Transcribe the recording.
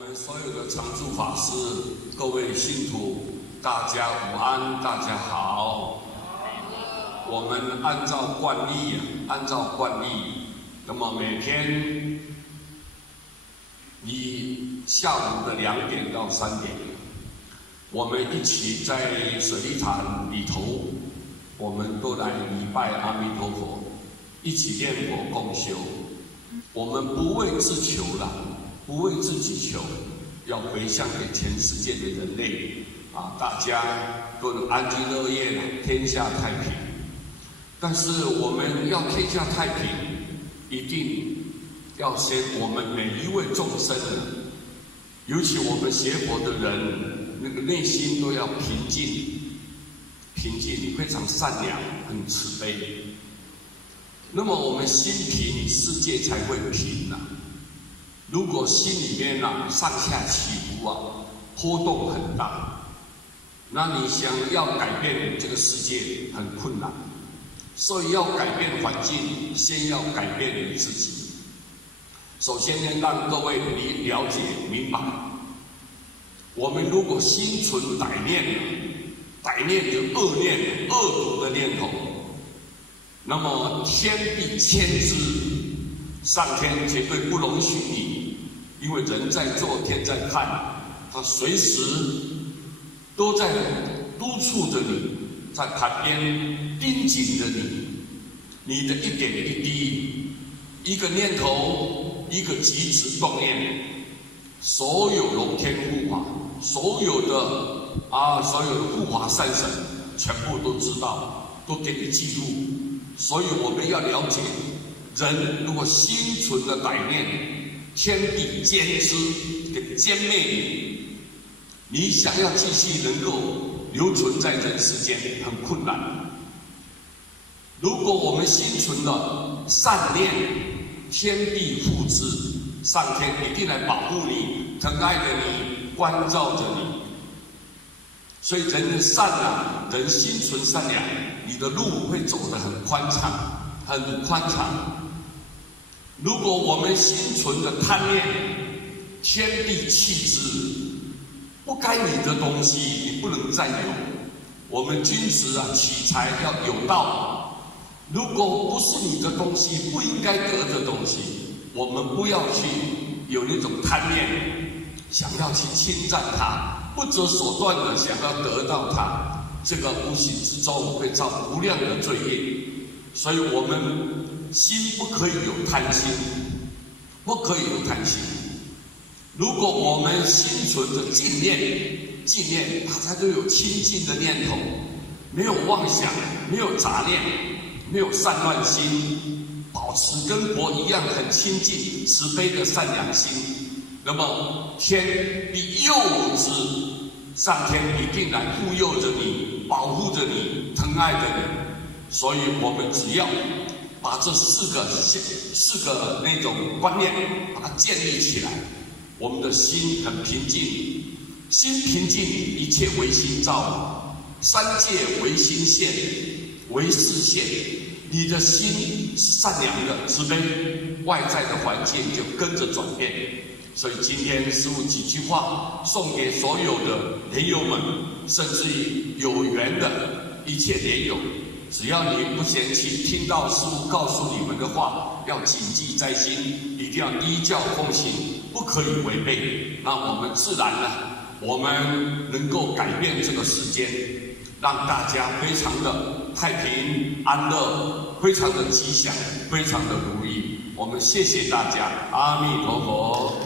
我们所有的常住法师、各位信徒，大家午安，大家好。我们按照惯例，那么每天你下午的2点到3点，我们一起在水利坛里头，我们都来礼拜阿弥陀佛，一起念佛共修。我们不为自求了。不为自己求，要回向给全世界的人类啊！大家都能安居乐业了，天下太平。但是我们要天下太平，一定要先我们每一位众生，尤其我们学佛的人，那个内心都要平静，非常善良，很慈悲。那么我们心平，世界才会平啊！如果心里面上下起伏波动很大，那你想要改变这个世界很困难。所以要改变环境，先要改变你自己。首先呢，让各位了解明白，我们如果心存歹念的恶念、恶毒的念头，那么天必牵制，上天绝对不容许你。因为人在做，天在看，他随时都在督促着你，在旁边盯紧着你，你的一点一滴，一个念头，一个即止动念，所有龙天护法，所有的护法善神，全部都知道，都给你记录。所以我们要了解，人如果心存了歹念，天地兼之，给歼灭你。你想要继续能够留存在人世间，很困难。如果我们心存了善念，天地护之，上天一定来保护你，疼爱着你，关照着你。所以人的善人心存善良，你的路会走得很宽敞。如果我们心存的贪念，天地弃之，不该你的东西你不能占有。我们君子取财要有道，如果不是你的东西，不应该得的东西，我们不要去有那种贪念，想要去侵占它，不择手段的想要得到它，这个无形之中会造无量的罪业。所以我们心不可以有贪心，如果我们心存着净念，它就有清净的念头，没有妄想，没有杂念，没有散乱心，保持跟佛一样很清净、慈悲的善良心，那么天必佑之，上天一定来护佑着你，保护着你，疼爱着你。所以我们只要把这四个那种观念把它建立起来，我们的心很平静，心平静，一切唯心造，三界唯心现，唯识现。你的心是善良的、慈悲，外在的环境就跟着转变。所以今天师父几句话送给所有的莲友们，甚至于有缘的一切莲友。只要你不嫌弃，听到师父告诉你们的话，要谨记在心，一定要依教奉行，不可以违背。那我们自然我们能够改变这个世间，让大家非常的太平安乐，非常的吉祥，非常的如意。我们谢谢大家，阿弥陀佛。